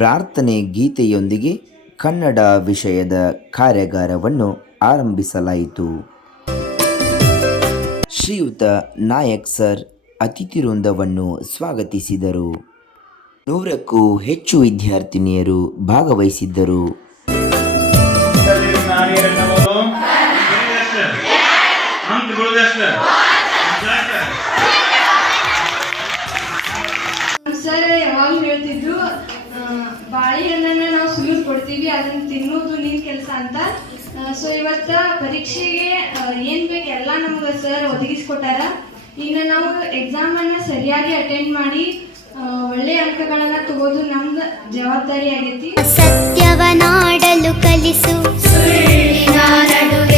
ಪ್ರಾರ್ಥನೆ ಗೀತೆಯೊಂದಿಗೆ ಕನ್ನಡ ವಿಷಯದ ಕಾರ್ಯಾಗಾರವನ್ನು ಆರಂಭಿಸಲಾಯಿತು. ಶ್ರೀಯುತ ನಾಯಕ್ ಸರ್ ಅತಿಥಿ ವೃಂದವನ್ನು ಸ್ವಾಗತಿಸಿದರು. 100ಕ್ಕೂ ಹೆಚ್ಚು ವಿದ್ಯಾರ್ಥಿನಿಯರು ಭಾಗವಹಿಸಿದ್ದರು. ಸರ್ ಯಾವಾಗ ಹೇಳ್ತಿದ್ರು, ಬಾಳೆಹಣ್ಣನ್ನು ನಾವು ಸುಲಿದು ಕೊಡ್ತೀವಿ, ಅದನ್ನು ತಿನ್ನೋದು ನಿನ್ನ ಕೆಲಸ ಅಂತ. ಸೊ ಇವತ್ತ ಪರೀಕ್ಷೆಗೆ ಏನು ಬೇಕು ಎಲ್ಲ ನಮ್ಗೆ ಸರ್ ಒದಗಿಸ್ಕೊಟ್ಟಾರ. ಇನ್ನು ನಾವು ಎಕ್ಸಾಮನ್ನು ಸರಿಯಾಗಿ ಅಟೆಂಡ್ ಮಾಡಿ ಒಳ್ಳೆಯ ಅಂಕಗಳನ್ನು ತಗೋದು ನಮ್ದು ಜವಾಬ್ದಾರಿ ಆಗೈತಿ. ಸತ್ಯವನಾಡಲು ಕಲಿಸು, ಸುಳ್ಳಿನ ನಡುವೆ